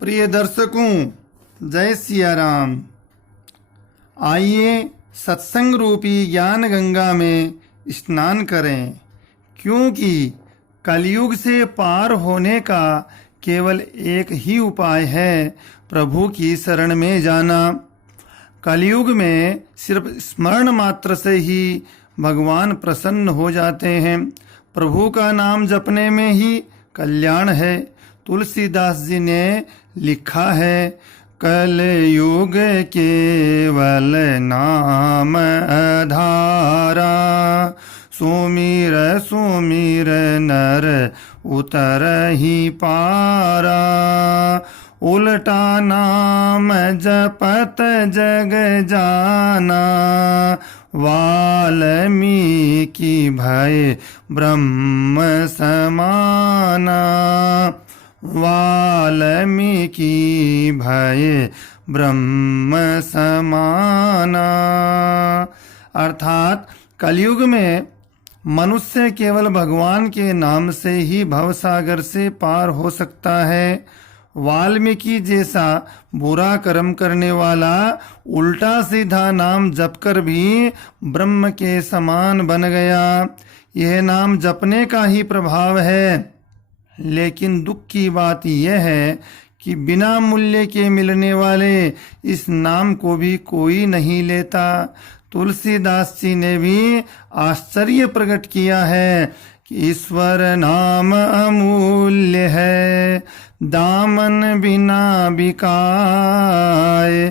प्रिय दर्शकों, जय सिया राम। आइए सत्संग रूपी ज्ञान गंगा में स्नान करें, क्योंकि कलयुग से पार होने का केवल एक ही उपाय है, प्रभु की शरण में जाना। कलयुग में सिर्फ स्मरण मात्र से ही भगवान प्रसन्न हो जाते हैं। प्रभु का नाम जपने में ही कल्याण है। तुलसीदास जी ने लिखा है, कलयुग केवल नाम आधारा, सुमिर सुमिर नर उतर ही पारा, उल्टा नाम जपत जग जाना, वाल्मीकि भय ब्रह्म समाना, वाल्मीकि भय ब्रह्म समाना। अर्थात कलयुग में मनुष्य केवल भगवान के नाम से ही भवसागर से पार हो सकता है। वाल्मीकि जैसा बुरा कर्म करने वाला उल्टा सीधा नाम जपकर भी ब्रह्म के समान बन गया। यह नाम जपने का ही प्रभाव है। लेकिन दुख की बात यह है कि बिना मूल्य के मिलने वाले इस नाम को भी कोई नहीं लेता। तुलसीदास जी ने भी आश्चर्य प्रकट किया है कि ईश्वर नाम अमूल्य है, दामन बिना बिकाए,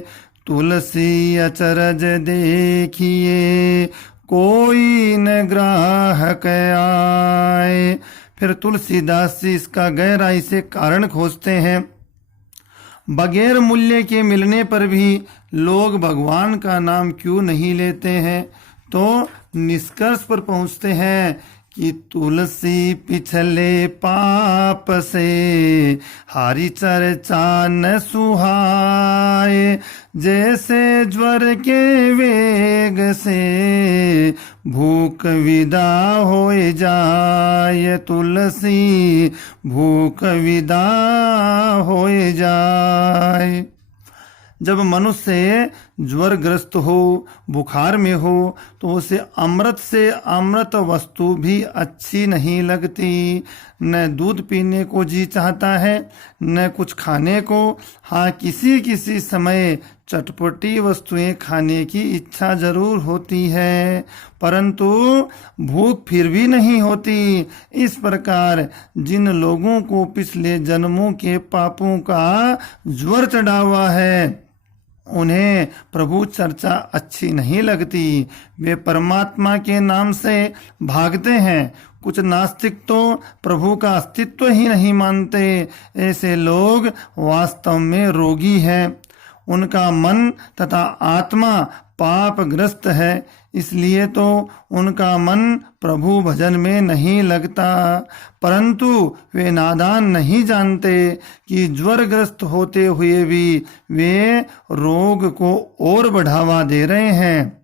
तुलसी अचरज देखिए, कोई न ग्राहक आए। फिर तुलसीदास जी इसका गहराई से कारण खोजते हैं। बगैर मूल्य के मिलने पर भी लोग भगवान का नाम क्यों नहीं लेते हैं? तो निष्कर्ष पर पहुंचते हैं कि तुलसी पिछले पाप से हरि चर्चा न सुहाए, जैसे ज्वर के वेग से भूख विदा हो जाए, तुलसी भूख विदा हो जाए। जब मनुष्य ज्वरग्रस्त हो, बुखार में हो, तो उसे अमृत से अमृत वस्तु भी अच्छी नहीं लगती। न दूध पीने को जी चाहता है, न कुछ खाने को। हाँ, किसी किसी समय चटपटी वस्तुएं खाने की इच्छा जरूर होती है, परंतु भूख फिर भी नहीं होती। इस प्रकार जिन लोगों को पिछले जन्मों के पापों का ज्वर चढ़ा हुआ है, उन्हें प्रभु चर्चा अच्छी नहीं लगती। वे परमात्मा के नाम से भागते हैं। कुछ नास्तिक तो प्रभु का अस्तित्व ही नहीं मानते। ऐसे लोग वास्तव में रोगी हैं। उनका मन तथा आत्मा पापग्रस्त है, इसलिए तो उनका मन प्रभु भजन में नहीं लगता। परंतु वे नादान नहीं जानते कि ज्वरग्रस्त होते हुए भी वे रोग को और बढ़ावा दे रहे हैं।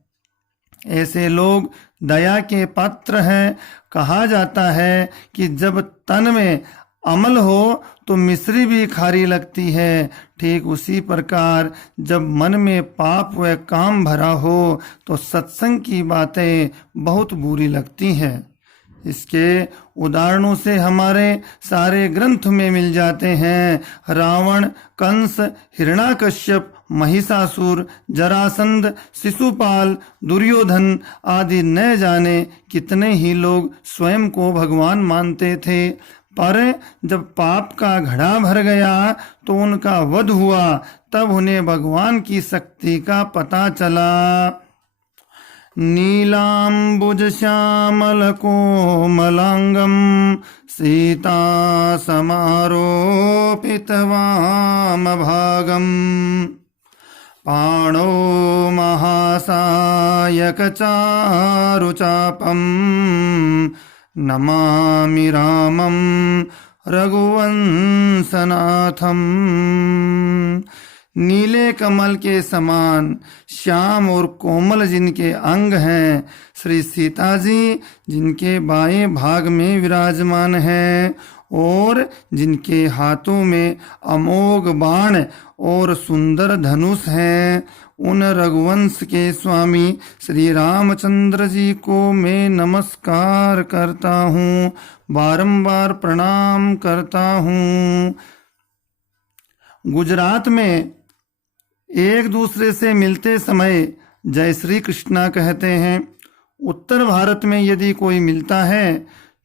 ऐसे लोग दया के पात्र हैं। कहा जाता है कि जब तन में अमल हो तो मिश्री भी खारी लगती है। ठीक उसी प्रकार जब मन में पाप व काम भरा हो तो सत्संग की बातें बहुत बुरी लगती हैं। इसके उदाहरणों से हमारे सारे ग्रंथ में मिल जाते हैं। रावण, कंस, हिरण्याकश्यप, महिषासुर, जरासंध, शिशुपाल, दुर्योधन आदि न जाने कितने ही लोग स्वयं को भगवान मानते थे। पर जब पाप का घड़ा भर गया तो उनका वध हुआ, तब उन्हें भगवान की शक्ति का पता चला। नीलांबुज श्यामल कोमलांगम, सीता समारोपित वाम भागम, पाणो महासायक चारु चापम, नमामि रामं रघुवंशनाथम। नीले कमल के समान श्याम और कोमल जिनके अंग हैं, श्री सीता जी जिनके बाएं भाग में विराजमान हैं, और जिनके हाथों में अमोघ बाण और सुंदर धनुष हैं, उन रघुवंश के स्वामी श्री रामचंद्र जी को मैं नमस्कार करता हूँ, बारंबार प्रणाम करता हूँ। गुजरात में एक दूसरे से मिलते समय जय श्री कृष्णा कहते हैं। उत्तर भारत में यदि कोई मिलता है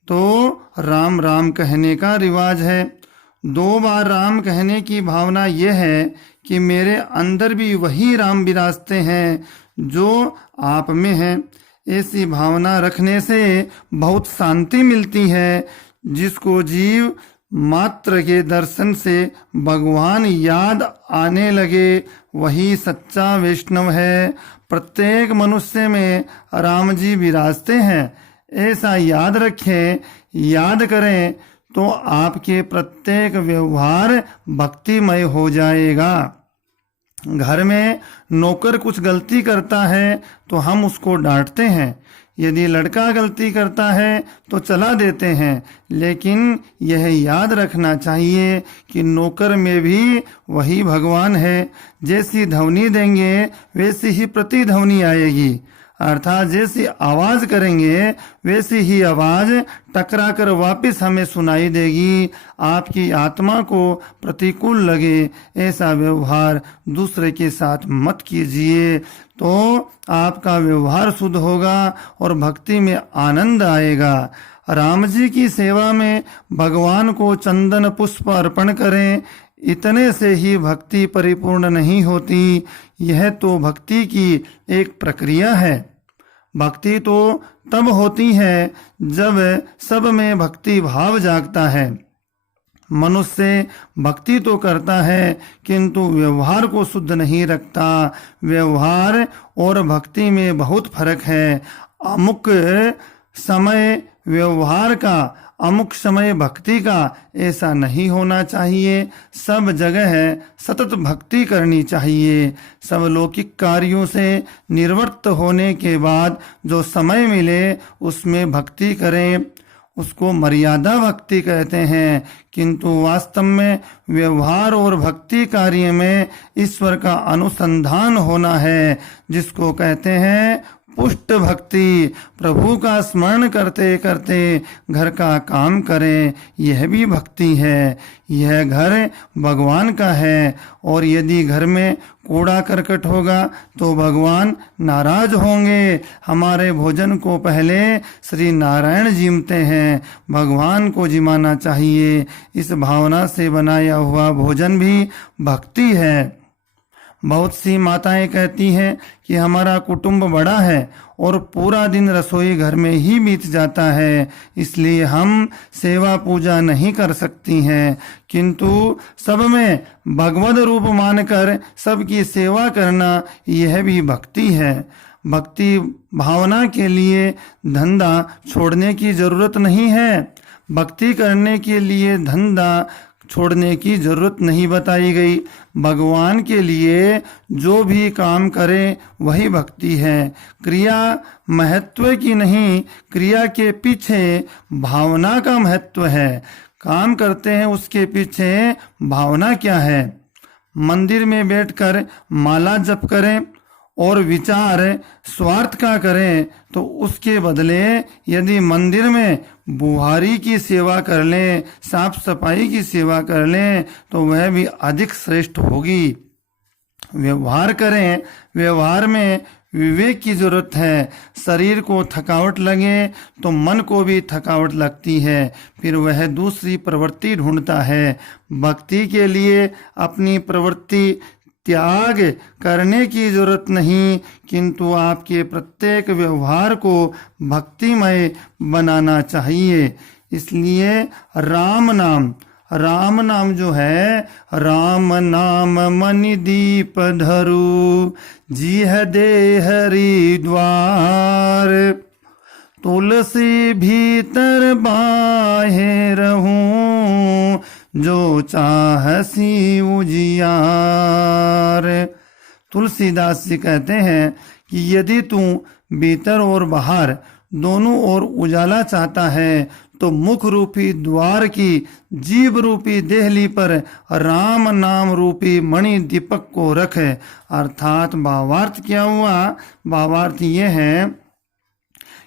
तो राम राम कहने का रिवाज है। 2 बार राम कहने की भावना यह है कि मेरे अंदर भी वही राम विराजते हैं जो आप में हैं। ऐसी भावना रखने से बहुत शांति मिलती है। जिसको जीव मात्र के दर्शन से भगवान याद आने लगे वही सच्चा वैष्णव है। प्रत्येक मनुष्य में राम जी विराजते हैं, ऐसा याद रखें, याद करें तो आपके प्रत्येक व्यवहार भक्तिमय हो जाएगा। घर में नौकर कुछ गलती करता है तो हम उसको डांटते हैं, यदि लड़का गलती करता है तो चला देते हैं, लेकिन यह याद रखना चाहिए कि नौकर में भी वही भगवान है। जैसी ध्वनि देंगे वैसी ही प्रतिध्वनि आएगी, अर्थात जैसी आवाज करेंगे वैसी ही आवाज टकरा कर वापिस हमें सुनाई देगी। आपकी आत्मा को प्रतिकूल लगे ऐसा व्यवहार दूसरे के साथ मत कीजिए, तो आपका व्यवहार शुद्ध होगा और भक्ति में आनंद आएगा। राम जी की सेवा में भगवान को चंदन पुष्प अर्पण करें, इतने से ही भक्ति परिपूर्ण नहीं होती। यह तो भक्ति की एक प्रक्रिया है। भक्ति तो तब होती है जब सब में भक्ति भाव जागता है। मनुष्य भक्ति तो करता है किंतु व्यवहार को शुद्ध नहीं रखता। व्यवहार और भक्ति में बहुत फर्क है। अमुक समय व्यवहार का, अमुक समय भक्ति का, ऐसा नहीं होना चाहिए। सब जगह सतत भक्ति करनी चाहिए। सब लौकिक कार्यों से निवृत्त होने के बाद जो समय मिले उसमें भक्ति करें, उसको मर्यादा भक्ति कहते हैं। किंतु वास्तव में व्यवहार और भक्ति कार्य में ईश्वर का अनुसंधान होना है, जिसको कहते हैं पुष्ट भक्ति। प्रभु का स्मरण करते करते घर का काम करें, यह भी भक्ति है। यह घर भगवान का है और यदि घर में कूड़ा करकट होगा तो भगवान नाराज होंगे। हमारे भोजन को पहले श्री नारायण जीमते हैं, भगवान को जिमाना चाहिए। इस भावना से बनाया हुआ भोजन भी भक्ति है। बहुत सी माताएं कहती हैं कि हमारा कुटुंब बड़ा है और पूरा दिन रसोई घर में ही बीत जाता है, इसलिए हम सेवा पूजा नहीं कर सकती हैं। किंतु सब में भगवद रूप मानकर सबकी सेवा करना यह भी भक्ति है। भक्ति भावना के लिए धंधा छोड़ने की जरूरत नहीं है। भक्ति करने के लिए धंधा छोड़ने की जरूरत नहीं बताई गई। भगवान के लिए जो भी काम करें वही भक्ति है। क्रिया महत्व की नहीं, क्रिया के पीछे भावना का महत्व है। काम करते हैं उसके पीछे भावना क्या है। मंदिर में बैठकर माला जप करें और विचार स्वार्थ का करें तो उसके बदले यदि मंदिर में बुहारी की सेवा कर लें, साफ सफाई की सेवा कर लें तो वह भी अधिक श्रेष्ठ होगी। व्यवहार करें, व्यवहार में विवेक की जरूरत है। शरीर को थकावट लगे तो मन को भी थकावट लगती है, फिर वह दूसरी प्रवृत्ति ढूंढता है। भक्ति के लिए अपनी प्रवृत्ति त्याग करने की जरूरत नहीं, किंतु आपके प्रत्येक व्यवहार को भक्तिमय बनाना चाहिए। इसलिए राम नाम जो है, राम नाम मनि दीप धरु, जीह दे हरि द्वार, तुलसी भीतर बाहे रहूं, जो चाहसी उजियार। तुलसीदास जी कहते हैं कि यदि तू भीतर और बाहर दोनों ओर उजाला चाहता है तो मुख रूपी द्वार की जीव रूपी देहली पर राम नाम रूपी मणि दीपक को रखे। अर्थात भावार्थ क्या हुआ? भावार्थ ये है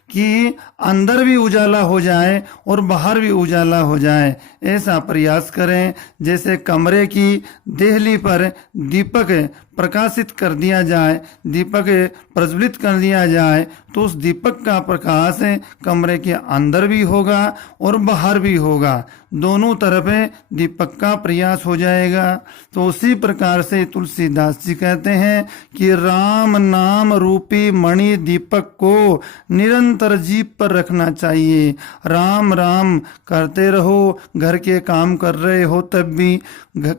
कि अंदर भी उजाला हो जाए और बाहर भी उजाला हो जाए, ऐसा प्रयास करें। जैसे कमरे की देहली पर दीपक प्रकाशित कर दिया जाए, दीपक प्रज्वलित कर दिया जाए, तो उस दीपक का प्रकाश कमरे के अंदर भी होगा और बाहर भी होगा, दोनों तरफ दीपक का प्रयास हो जाएगा। तो उसी प्रकार से तुलसीदास जी कहते हैं कि राम नाम रूपी मणि दीपक को निरंतर जीभ पर रखना चाहिए। राम राम करते रहो, घर के काम कर रहे हो तब भी,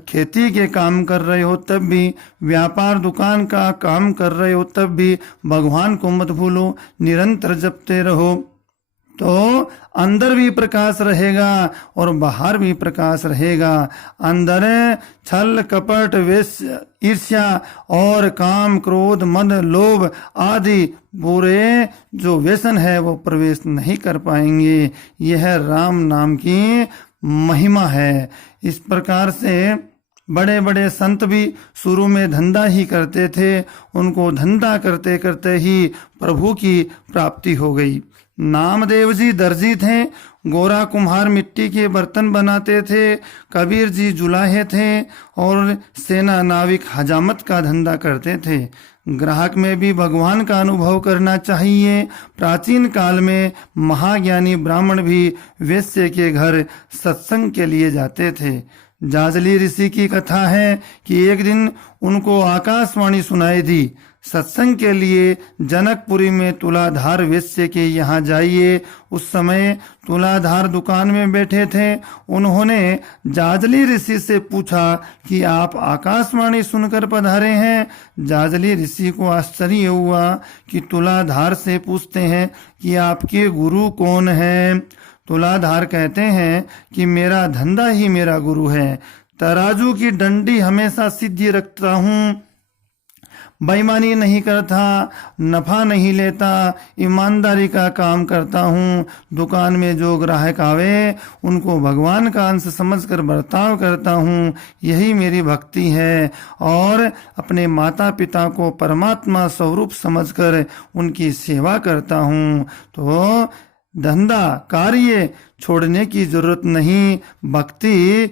खेती के काम कर रहे हो तब भी, व्यापार दुकान का काम कर रहे हो तब भी भगवान को मत भूलो, निरंतर जपते रहो, तो अंदर भी प्रकाश रहेगा और बाहर भी प्रकाश रहेगा। अंदर छल कपट वेश्य ईर्ष्या और काम क्रोध मद लोभ आदि बुरे जो व्यसन है वो प्रवेश नहीं कर पाएंगे। यह राम नाम की महिमा है। इस प्रकार से बड़े बड़े संत भी शुरू में धंधा ही करते थे, उनको धंधा करते करते ही प्रभु की प्राप्ति हो गई। नामदेव जी दर्जी थे, गोरा कुम्हार मिट्टी के बर्तन बनाते थे, कबीर जी जुलाहे थे और सेना नाविक हजामत का धंधा करते थे। ग्राहक में भी भगवान का अनुभव करना चाहिए। प्राचीन काल में महाज्ञानी ब्राह्मण भी वेश्य के घर सत्संग के लिए जाते थे। जाजली ऋषि की कथा है कि एक दिन उनको आकाशवाणी सुनाई दी, सत्संग के लिए जनकपुरी में तुलाधार वेश्य के यहाँ जाइए। उस समय तुलाधार दुकान में बैठे थे। उन्होंने जाजली ऋषि से पूछा कि आप आकाशवाणी सुनकर पधारे हैं। जाजली ऋषि को आश्चर्य हुआ कि तुलाधार से पूछते हैं कि आपके गुरु कौन हैं। तुलाधार कहते हैं कि मेरा धंधा ही मेरा गुरु है। तराजू की डंडी हमेशा सीधी रखता हूँ, बेईमानी नहीं करता, नफा नहीं लेता, ईमानदारी का काम करता हूँ। दुकान में जो ग्राहक आवे उनको भगवान का अंश समझकर बर्ताव करता हूँ, यही मेरी भक्ति है। और अपने माता पिता को परमात्मा स्वरूप समझकर उनकी सेवा करता हूँ। तो धंधा कार्य छोड़ने की जरूरत नहीं, भक्ति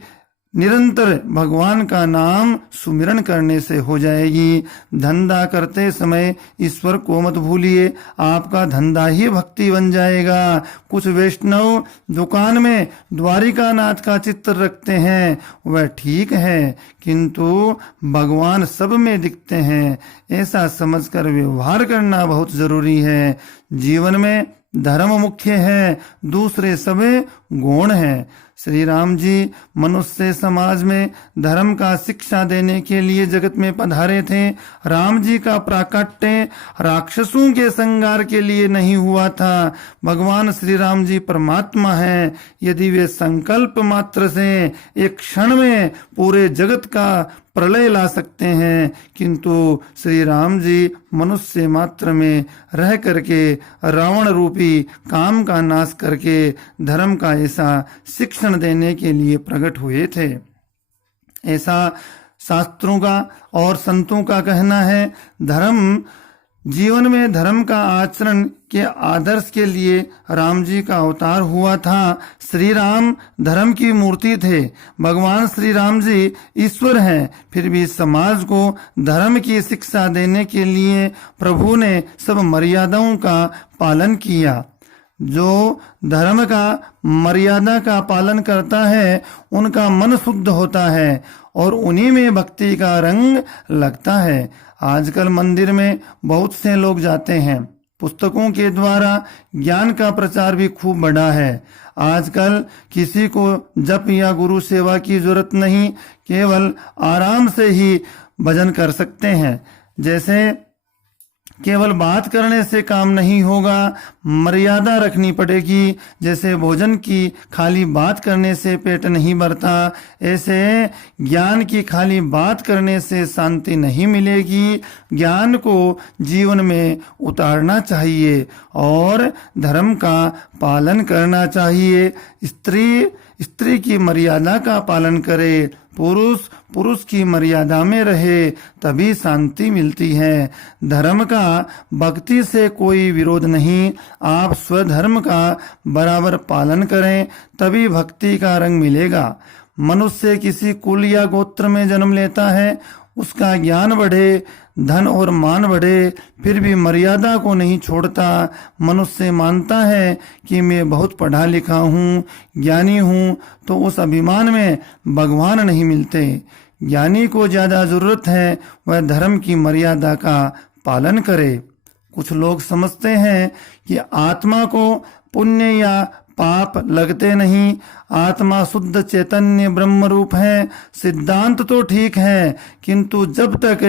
निरंतर भगवान का नाम सुमिरन करने से हो जाएगी। धंधा करते समय ईश्वर को मत भूलिए, आपका धंधा ही भक्ति बन जाएगा। कुछ वैष्णव दुकान में द्वारिका नाथ का चित्र रखते हैं, वह ठीक है, किंतु भगवान सब में दिखते हैं, ऐसा समझकर व्यवहार करना बहुत जरूरी है। जीवन में धर्म मुख्य है, दूसरे सब गुण है। श्री राम जी मनुष्य समाज में धर्म का शिक्षा देने के लिए जगत में पधारे थे। राम जी का प्राकट्य राक्षसों के संहार के लिए नहीं हुआ था। भगवान श्री राम जी परमात्मा हैं। यदि वे संकल्प मात्र से एक क्षण में पूरे जगत का प्रलय ला सकते हैं, किंतु श्री राम जी मनुष्य मात्र में रह करके रावण रूपी काम का नाश करके धर्म का ऐसा शिक्षण देने के लिए प्रकट हुए थे। ऐसा शास्त्रों का और संतों का कहना है। धर्म जीवन में धर्म का आचरण के आदर्श के लिए राम जी का अवतार हुआ था। श्री राम धर्म की मूर्ति थे। भगवान श्री राम जी ईश्वर हैं, फिर भी समाज को धर्म की शिक्षा देने के लिए प्रभु ने सब मर्यादाओं का पालन किया। जो धर्म का मर्यादा का पालन करता है उनका मन शुद्ध होता है और उन्हीं में भक्ति का रंग लगता है। आजकल मंदिर में बहुत से लोग जाते हैं, पुस्तकों के द्वारा ज्ञान का प्रचार भी खूब बढ़ा है। आजकल किसी को जप या गुरु सेवा की जरूरत नहीं, केवल आराम से ही भजन कर सकते हैं। जैसे केवल बात करने से काम नहीं होगा, मर्यादा रखनी पड़ेगी। जैसे भोजन की खाली बात करने से पेट नहीं भरता, ऐसे ज्ञान की खाली बात करने से शांति नहीं मिलेगी। ज्ञान को जीवन में उतारना चाहिए और धर्म का पालन करना चाहिए। स्त्री की मर्यादा का पालन करे, पुरुष की मर्यादा में रहे, तभी शांति मिलती है। धर्म का भक्ति से कोई विरोध नहीं। आप स्वधर्म का बराबर पालन करें, तभी भक्ति का रंग मिलेगा। मनुष्य किसी कुल या गोत्र में जन्म लेता है, उसका ज्ञान बढ़े, धन और मान बढ़े, फिर भी मर्यादा को नहीं छोड़ता। मनुष्य मानता है कि मैं बहुत पढ़ा लिखा हूँ, ज्ञानी हूँ, तो उस अभिमान में भगवान नहीं मिलते। ज्ञानी को ज्यादा जरूरत है वह धर्म की मर्यादा का पालन करे। कुछ लोग समझते हैं कि आत्मा को पुण्य या पाप लगते नहीं, आत्मा शुद्ध चैतन्य ब्रह्म रूप है। सिद्धांत तो ठीक है, किंतु जब तक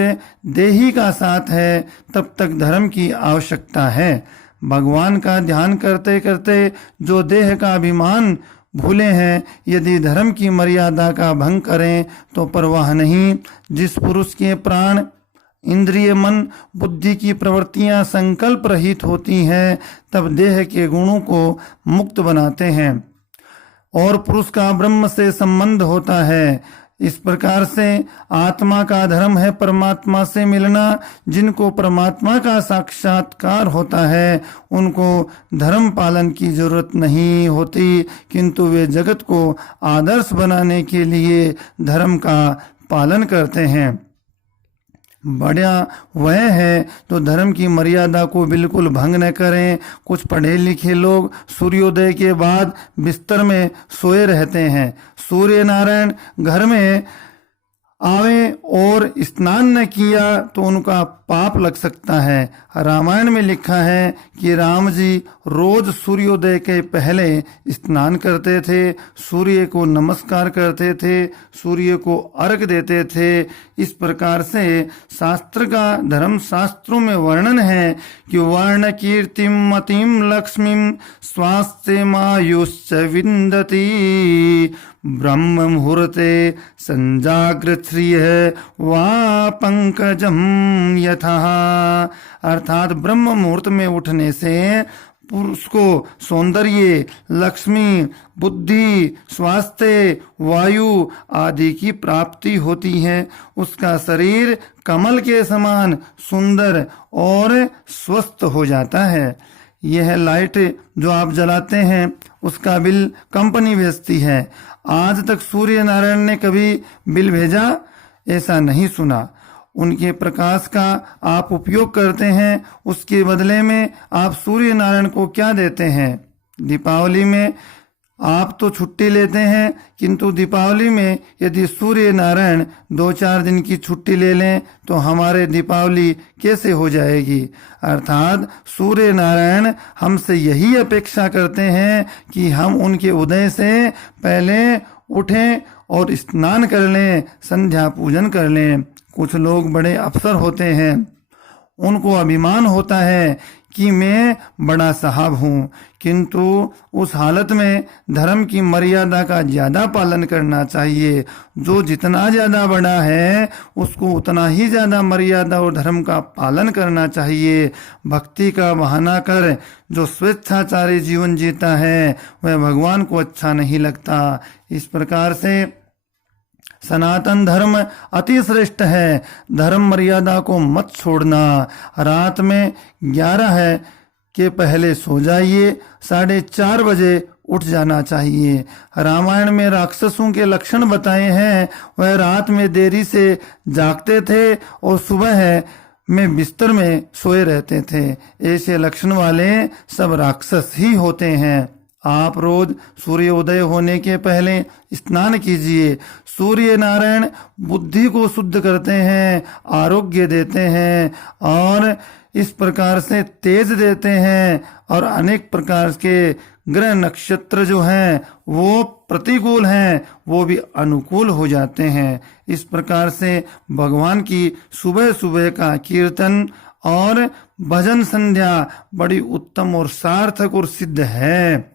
देही का साथ है तब तक धर्म की आवश्यकता है। भगवान का ध्यान करते करते जो देह का अभिमान भूले हैं, यदि धर्म की मर्यादा का भंग करें तो परवाह नहीं। जिस पुरुष के प्राण, इंद्रिय, मन, बुद्धि की प्रवृत्तियां संकल्प रहित होती हैं, तब देह के गुणों को मुक्त बनाते हैं और पुरुष का ब्रह्म से संबंध होता है। इस प्रकार से आत्मा का धर्म है परमात्मा से मिलना। जिनको परमात्मा का साक्षात्कार होता है उनको धर्म पालन की जरूरत नहीं होती, किंतु वे जगत को आदर्श बनाने के लिए धर्म का पालन करते हैं। बढ़िया वह है तो धर्म की मर्यादा को बिल्कुल भंग न करें। कुछ पढ़े लिखे लोग सूर्योदय के बाद बिस्तर में सोए रहते हैं। सूर्य नारायण घर में आवे और स्नान न किया तो उनका पाप लग सकता है। रामायण में लिखा है कि राम जी रोज सूर्योदय के पहले स्नान करते थे, सूर्य को नमस्कार करते थे, सूर्य को अर्घ देते थे। इस प्रकार से शास्त्र का, धर्म शास्त्रों में वर्णन है कि वर्ण कीर्तिम मतिम लक्ष्मीम स्वास्थ्य मायुश्च विन्दति ब्रह्म मुहूर्ते संजाग्रत श्रिय वा पंकजम यथा। अर्थात ब्रह्म मुहूर्त में उठने से पुरुष को सौंदर्य, लक्ष्मी, बुद्धि, स्वास्थ्य, वायु आदि की प्राप्ति होती है। उसका शरीर कमल के समान सुंदर और स्वस्थ हो जाता है। यह लाइट जो आप जलाते हैं उसका बिल कंपनी भेजती है। आज तक सूर्य नारायण ने कभी बिल भेजा ऐसा नहीं सुना। उनके प्रकाश का आप उपयोग करते हैं, उसके बदले में आप सूर्य नारायण को क्या देते हैं? दीपावली में आप तो छुट्टी लेते हैं, किंतु दीपावली में यदि सूर्य नारायण 2-4 दिन की छुट्टी ले लें तो हमारे दीपावली कैसे हो जाएगी? अर्थात सूर्य नारायण हमसे यही अपेक्षा करते हैं कि हम उनके उदय से पहले उठें और स्नान कर लें, संध्या पूजन कर लें। कुछ लोग बड़े अफसर होते हैं, उनको अभिमान होता है कि मैं बड़ा साहब हूँ, किंतु उस हालत में धर्म की मर्यादा का ज्यादा पालन करना चाहिए। जो जितना ज्यादा बड़ा है उसको उतना ही ज्यादा मर्यादा और धर्म का पालन करना चाहिए। भक्ति का बहाना कर जो स्वेच्छाचारी जीवन जीता है वह भगवान को अच्छा नहीं लगता। इस प्रकार से सनातन धर्म अति श्रेष्ठ है। धर्म मर्यादा को मत छोड़ना। रात में 11 के पहले सो जाइए, 4:30 बजे उठ जाना चाहिए। रामायण में राक्षसों के लक्षण बताए हैं। वह रात में देरी से जागते थे और सुबह में बिस्तर में सोए रहते थे। ऐसे लक्षण वाले सब राक्षस ही होते हैं। आप रोज सूर्योदय होने के पहले स्नान कीजिए। सूर्य नारायण बुद्धि को शुद्ध करते हैं, आरोग्य देते हैं और इस प्रकार से तेज देते हैं, और अनेक प्रकार के ग्रह नक्षत्र जो हैं वो प्रतिकूल हैं वो भी अनुकूल हो जाते हैं। इस प्रकार से भगवान की सुबह सुबह का कीर्तन और भजन संध्या बड़ी उत्तम और सार्थक और सिद्ध है।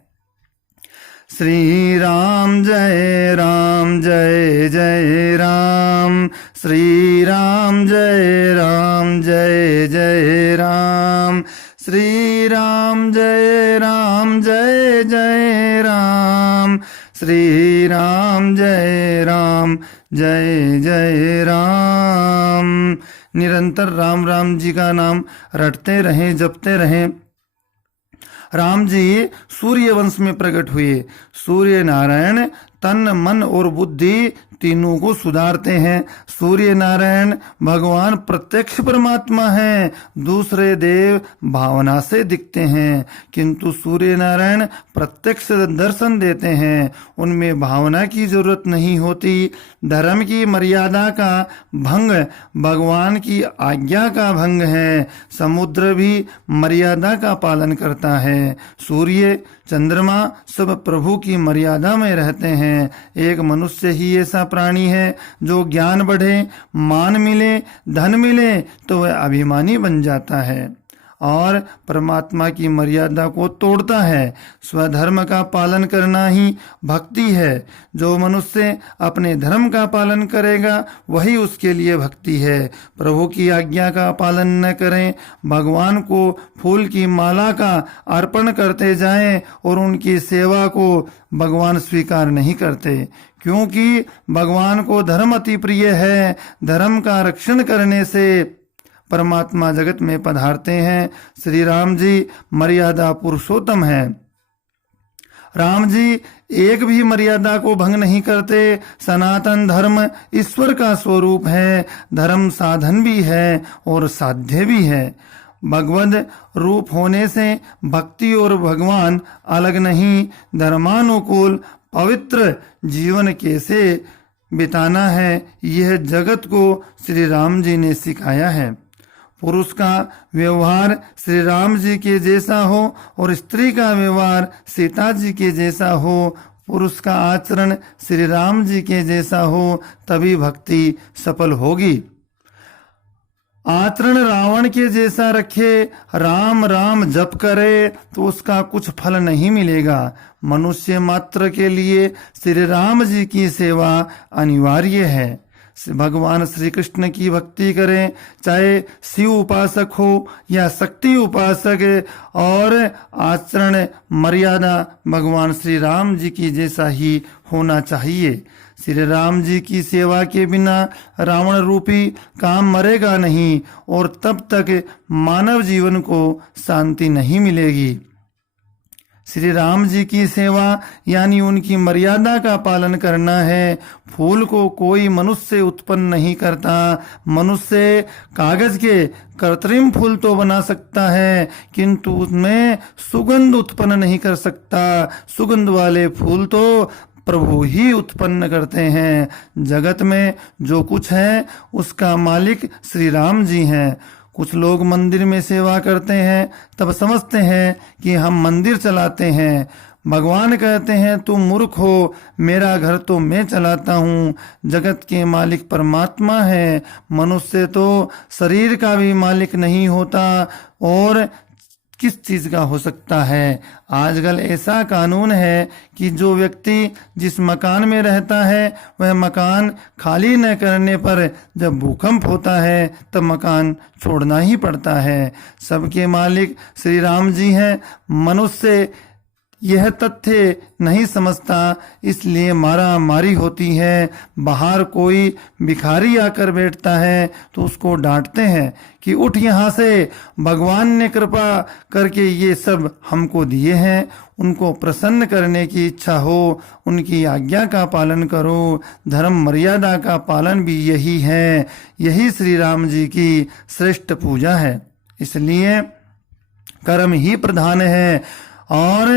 श्री राम जय राम जय जय राम, श्री राम जय राम जय जय राम, श्री राम जय राम जय जय राम, श्री राम जय राम जय जय राम। निरंतर राम राम जी का नाम रटते रहें, जपते रहें। राम जी सूर्य वंश में प्रकट हुए। सूर्य नारायण तन मन और बुद्धि तीनों को सुधारते हैं। सूर्य नारायण भगवान प्रत्यक्ष परमात्मा हैं, दूसरे देव भावना से दिखते हैं, किंतु सूर्य नारायण प्रत्यक्ष दर्शन देते हैं, उनमें भावना की जरूरत नहीं होती। धर्म की मर्यादा का भंग भगवान की आज्ञा का भंग है। समुद्र भी मर्यादा का पालन करता है। सूर्य चंद्रमा सब प्रभु की मर्यादा में रहते हैं। एक मनुष्य ही ऐसा प्राणी है जो ज्ञान बढ़े, मान मिले, धन मिले तो वह अभिमानी बन जाता है और परमात्मा की मर्यादा को तोड़ता है। स्वधर्म का पालन करना ही भक्ति है। जो मनुष्य अपने धर्म का पालन करेगा वही उसके लिए भक्ति है। प्रभु की आज्ञा का पालन न करें, भगवान को फूल की माला का अर्पण करते जाएं और उनकी सेवा को भगवान स्वीकार नहीं करते, क्योंकि भगवान को धर्म अति प्रिय है। धर्म का रक्षण करने से परमात्मा जगत में पधारते हैं। श्री राम जी मर्यादा पुरुषोत्तम है। राम जी एक भी मर्यादा को भंग नहीं करते। सनातन धर्म ईश्वर का स्वरूप है। धर्म साधन भी है और साध्य भी है। भगवद रूप होने से भक्ति और भगवान अलग नहीं। धर्मानुकूल पवित्र जीवन कैसे बिताना है, यह जगत को श्री राम जी ने सिखाया है। पुरुष का व्यवहार श्री राम जी के जैसा हो और स्त्री का व्यवहार सीता जी के जैसा हो। पुरुष का आचरण श्री राम जी के जैसा हो, तभी भक्ति सफल होगी। आचरण रावण के जैसा रखे, राम राम जप करे तो उसका कुछ फल नहीं मिलेगा। मनुष्य मात्र के लिए श्री राम जी की सेवा अनिवार्य है। भगवान श्री कृष्ण की भक्ति करें, चाहे शिव उपासक हो या शक्ति उपासक, और आचरण मर्यादा भगवान श्री राम जी की जैसा ही होना चाहिए। श्री राम जी की सेवा के बिना रावण रूपी काम मरेगा नहीं और तब तक मानव जीवन को शांति नहीं मिलेगी। श्री राम जी की सेवा यानी उनकी मर्यादा का पालन करना है। फूल को कोई मनुष्य उत्पन्न नहीं करता। मनुष्य कागज के कृत्रिम फूल तो बना सकता है, किंतु उसमें सुगंध उत्पन्न नहीं कर सकता। सुगंध वाले फूल तो प्रभु ही उत्पन्न करते हैं। जगत में जो कुछ है उसका मालिक श्री राम जी हैं। कुछ लोग मंदिर में सेवा करते हैं तब समझते हैं कि हम मंदिर चलाते हैं। भगवान कहते हैं तुम मूर्ख हो, मेरा घर तो मैं चलाता हूँ। जगत के मालिक परमात्मा है। मनुष्य तो शरीर का भी मालिक नहीं होता और किस चीज का हो सकता है। आजकल ऐसा कानून है कि जो व्यक्ति जिस मकान में रहता है वह मकान खाली न करने पर जब भूकंप होता है तब मकान छोड़ना ही पड़ता है। सबके मालिक श्री राम जी हैं। मनुष्य यह तथ्य नहीं समझता, इसलिए मारा मारी होती है। बाहर कोई भिखारी आकर बैठता है तो उसको डांटते हैं कि उठ यहाँ से, भगवान ने कृपा करके ये सब हमको दिए हैं। उनको प्रसन्न करने की इच्छा हो, उनकी आज्ञा का पालन करो। धर्म मर्यादा का पालन भी यही है। यही श्री राम जी की श्रेष्ठ पूजा है। इसलिए कर्म ही प्रधान है और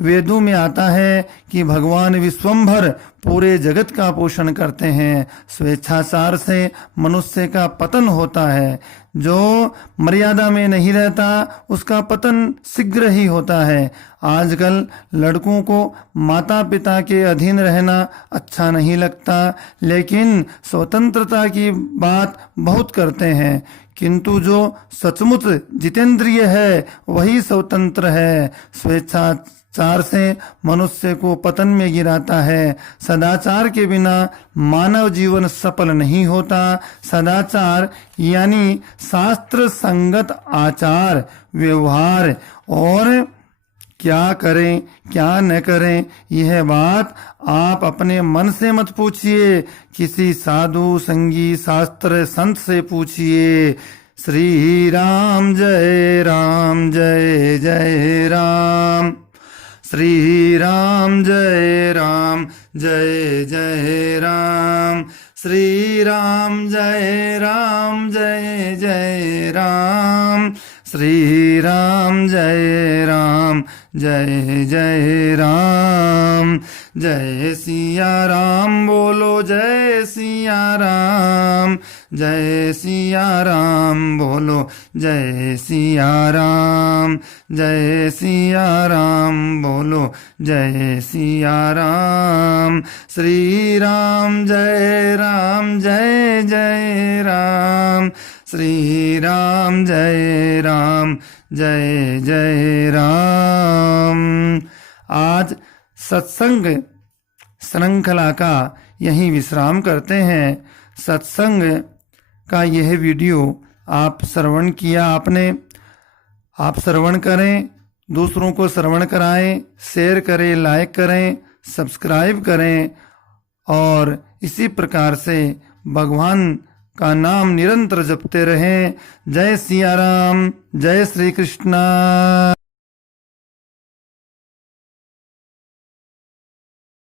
वेदों में आता है कि भगवान विश्वंभर पूरे जगत का पोषण करते हैं। स्वेच्छाचार से मनुष्य का पतन होता है। जो मर्यादा में नहीं रहता उसका पतन शीघ्र ही होता है। आजकल लड़कों को माता पिता के अधीन रहना अच्छा नहीं लगता, लेकिन स्वतंत्रता की बात बहुत करते हैं। किंतु जो सचमुच जितेंद्रिय है वही स्वतंत्र है। स्वेच्छाचार से मनुष्य को पतन में गिराता है। सदाचार के बिना मानव जीवन सफल नहीं होता। सदाचार यानी शास्त्र संगत आचार व्यवहार, और क्या करें क्या न करें यह बात आप अपने मन से मत पूछिए, किसी साधु संगी शास्त्र संत से पूछिए। श्री राम जय राम जय जय राम। श्री राम जय राम जय जय राम। श्री राम जय राम जय जय राम। श्री राम जय राम जय जय राम। जय सिया राम बोलो जय सिया राम। जय सिया राम बोलो जय सिया राम। जय सिया राम बोलो जय सिया राम। श्री राम जय जय राम। श्री राम जय जय राम। आज सत्संग श्रृंखला का यहीं विश्राम करते हैं। सत्संग का यह वीडियो आप श्रवण किया आपने, आप श्रवण करें, दूसरों को श्रवण कराएं, शेयर करें, लाइक करें, सब्सक्राइब करें, और इसी प्रकार से भगवान का नाम निरंतर जपते रहें। जय सिया राम, जय श्री कृष्ण।